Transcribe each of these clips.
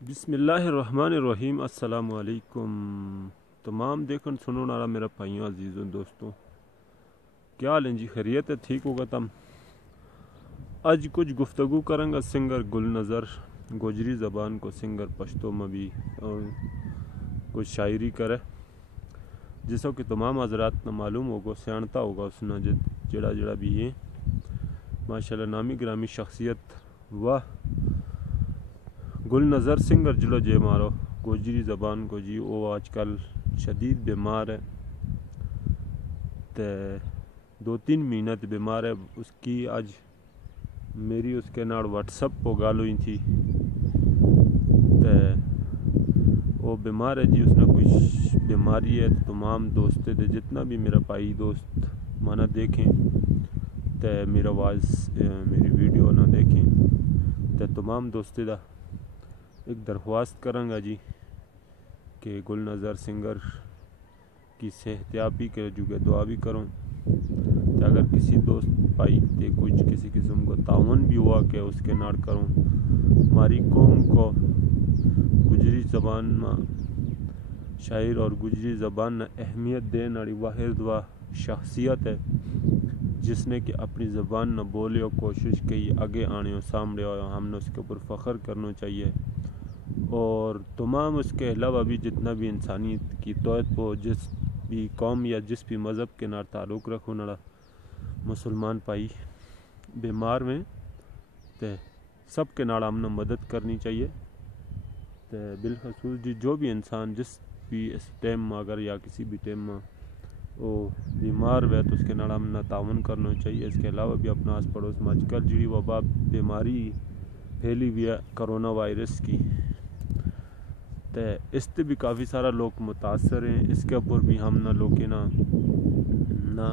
بسم اللہ الرحمن الرحیم۔ السلام علیکم تمام دیکھن سنو نارا میرا بھائیوں عزیزوں دوستوں، کیا حال ہیں جی؟ خیریت ہے؟ ٹھیک ہوگا تم؟ آج کچھ گفتگو کریں گا سنگر گل نظر گوجری زبان کو سنگر پشتو میں بھی اور کچھ شاعری کرے جسو کہ تمام حضرات نہ معلوم ہوگا، سیانتا ہوگا اس نے جڑا جڑا بھی ہے ماشاءاللہ نامی گرامی شخصیت واہ گل نظر سنگر جلو جے مارو گوجری زبان کو جی وہ آج کل شدید بیمار ہے تے 2-3 مہینہ تے بیمار ہے۔ اس کی آج میری اس کے نال واٹس اپ پہ گال ہوئی تھی تے وہ بیمار ہے جی، اس نے کچھ بیماری ہے۔ تمام دوستے تے جتنا بھی میرا بھائی دوست مانا دیکھیں تے میرا میری ویڈیو نہ دیکھیں تے تمام دوستے دا ایک درخواست کروں گا جی کہ گل نظر سنگر کی صحتیابی کے جو کہ دعا بھی کروں تے اگر کسی دوست بھائی تے کچھ کسی قسم کو تعاون بھی ہوا کہ اس کے نار کروں۔ ہماری قوم کو گجری زبان میں شاعر اور گجری زبان میں اہمیت دین والی واحد و شخصیت ہے جس نے کہ اپنی زبان نہ بولے اور کوشش کی آگے آنے اور سامنے ہو، ہم نے اس کے اوپر فخر کرنا چاہیے۔ اور تمام اس کے علاوہ بھی جتنا بھی انسانیت کی توحید کو جس بھی قوم یا جس بھی مذہب کے نار تعلق رکھو نڑا مسلمان پائی بیمار میں تے سب کے نال ہم نے مدد کرنی چاہیے تے بالخصوص جی جو بھی انسان جس بھی اس ٹائم میں اگر یا کسی بھی ٹائم میں وہ بیمار ہوئے تو اس کے نال ہم نے تعاون کرنا چاہیے۔ اس کے علاوہ بھی اپنا آس پڑوس میں آج کل جڑی وبا بیماری پھیلی ہوئی ہے کرونا وائرس کی تے اس سے بھی کافی سارا لوگ متاثر ہیں۔ اس کے اوپر بھی ہم نہ لوگ نہ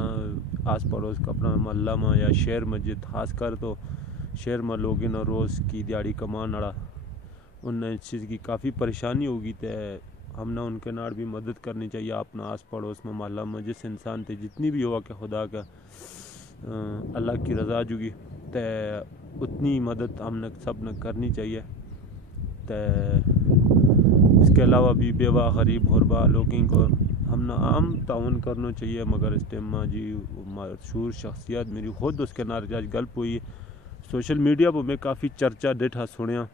آس پڑوس کا اپنا محلہ میں یا شہر میں جت خاص کر تو شہر میں لوگ نہ روز کی دیہڑی کمان اڑا ان نے اس چیز کی کافی پریشانی ہوگی تے ہم نے ان کے نار بھی مدد کرنی چاہیے۔ اپنا آس پڑوس میں محلہ میں جس انسان تے جتنی بھی ہوا کہ خدا کا اللہ کی رضا جوگی تے اتنی مدد ہم نے سب نے کرنی چاہیے تے اس کے علاوہ بھی بیوہ غریب غربا لوگوں کو ہم نے عام تعاون کرنا چاہیے۔ مگر اس ٹائم میں جی مشہور شخصیت میری خود اس کے نار آج گلپ ہوئی سوشل میڈیا پہ میں کافی چرچا ڈیٹھا سنیا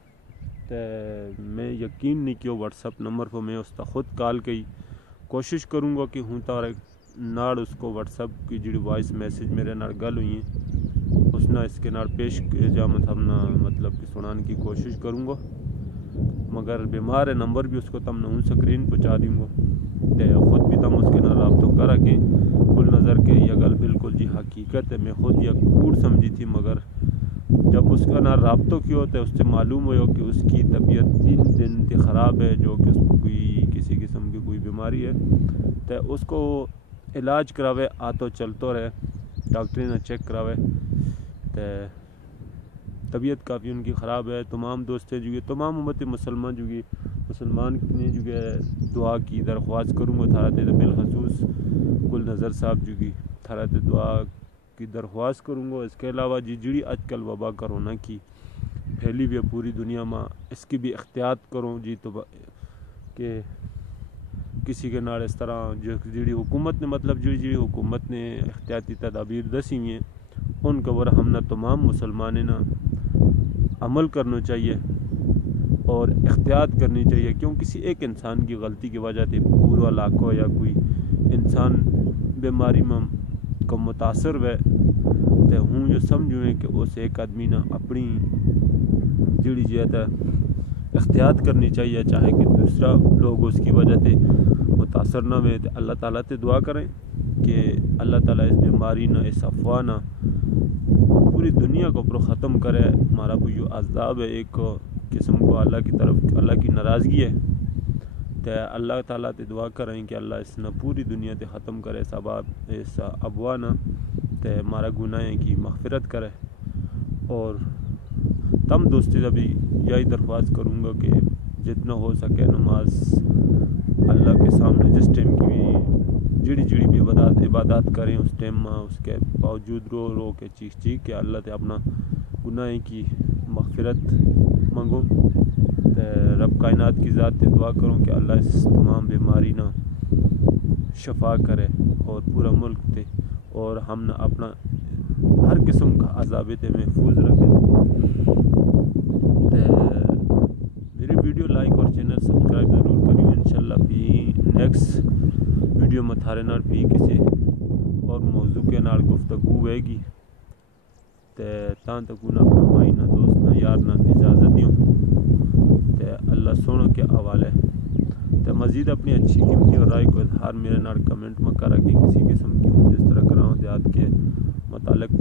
تے میں یقین نہیں کیا واٹس اپ نمبر پہ میں اس تا خود کال کی کوشش کروں گا کہ ہوں تارے نار اس کو واٹس اپ کی جڑی وائس میسیج میرے نار گل ہوئی ہیں اس نے اس کے نار پیش جامت ہم نے مطلب کہ سنان کی کوشش کروں گا، مگر بیمار ہے نمبر بھی اس کو تم نے سکرین پہنچا دوں گا تے خود بھی تم اس کے نال رابطہ کرا کے گل نظر کے یہ گل بالکل جی حقیقت ہے۔ میں خود یہ کوڑ سمجھی تھی مگر جب اس کا نال رابطہ کیا ہوتا ہے اس سے معلوم ہوا کہ اس کی طبیعت 3 دن تے خراب ہے، جو کہ اس کو کوئی کسی قسم کی کوئی بیماری ہے تے اس کو علاج کراوے آتو چلتو رہے، ڈاکٹری نے چیک کراوے تے طبیعت کافی ان کی خراب ہے۔ تمام دوستیں جو تمام امت مسلمان نے جو دعا کی درخواست کروں گا تھارا تے بالخصوص گل نظر صاحب جو تھارا تے دعا کی درخواست کروں گا۔ اس کے علاوہ جی جڑی آج کل وبا کرونا کی پھیلی ہوئی پوری دنیا میں اس کی بھی احتیاط کروں جی تو کہ کسی کے نال اس طرح جڑی حکومت نے مطلب جڑی حکومت نے احتیاطی تدابیر دسی ہوئی ہیں ان کے اوپر ہم نے تمام مسلمانوں نے عمل کرنا چاہیے اور احتیاط کرنی چاہیے، کیوں کسی ایک انسان کی غلطی کی وجہ سے پورا علاقہ یا کوئی انسان بیماری میں کو متاثر ہوئے تے ہوں جو سمجھوں کہ اس ایک آدمی نے اپنی جڑی جیتا احتیاط کرنی چاہیے، چاہے کہ دوسرا لوگ اس کی وجہ سے متاثر نہ ہوئے۔ اللہ تعالیٰ سے دعا کریں کہ اللہ تعالیٰ اس بیماری نہ اس افواہ نہ پوری دنیا کو پر ختم کرے۔ ہمارا کوئی عذاب ہے ایک قسم کو اللہ کی طرف اللہ کی ناراضگی ہے تے اللہ تعالیٰ سے دعا کریں کہ اللہ اس نے پوری دنیا تے ختم کرے اس افواہ نہ تے ہمارا گناہیں کی مغفرت کرے۔ اور تم دوستی سے بھی یہی درخواست کروں گا کہ جتنا ہو سکے نماز اللہ کے سامنے جس ٹائم کی بھی جڑی بھی عبادات کریں اس ٹائم میں اس کے باوجود رو کے چیخ کے اللہ تے اپنا گناہیں کی مغفرت منگو تے رب کائنات کی ذات سے دعا کروں کہ اللہ اس تمام بیماری نہ شفا کرے اور پورا ملک تے اور ہم نہ اپنا ہر قسم کا عذاب تے محفوظ رکھے. میری ویڈیو لائک اور چینل سبسکرائب ضرور کریو. انشاءاللہ بھی نیکسٹ ویڈیو میں تھارے نال بھی کسی اور موضوع کے نال گفتگو ہوئے گی. تاں تک اپنا بھائی نہ دوست نہ یار نہ اجازت دیوں اللہ سونا کے حوالے. مزید اپنی اچھی قیمتی اور رائے کو اظہار میرے نال کمنٹ میں کرا کہ کسی قسم کی ہوں جس طرح گراؤں دیہات کے متعلق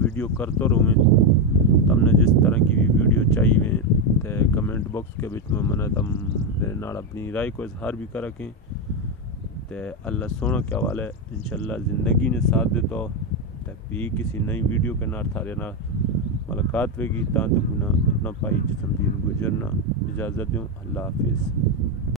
ویڈیو کرتا رہوں. تم نے جس طرح کی بھی ویڈیو چاہیے کمنٹ باکس کے بچ میں منع تم میرے نال اپنی رائے کو اظہار بھی کرا کہ اللہ سونا کے حوالے. انشاءاللہ زندگی نے ساتھ دے تو بھی کسی نئی ویڈیو کے نال تھارے نال ملاقات ہوئے گی. تاں تک اپنا پائی جسم دین گجرنا اجازت دوں. اللہ حافظ.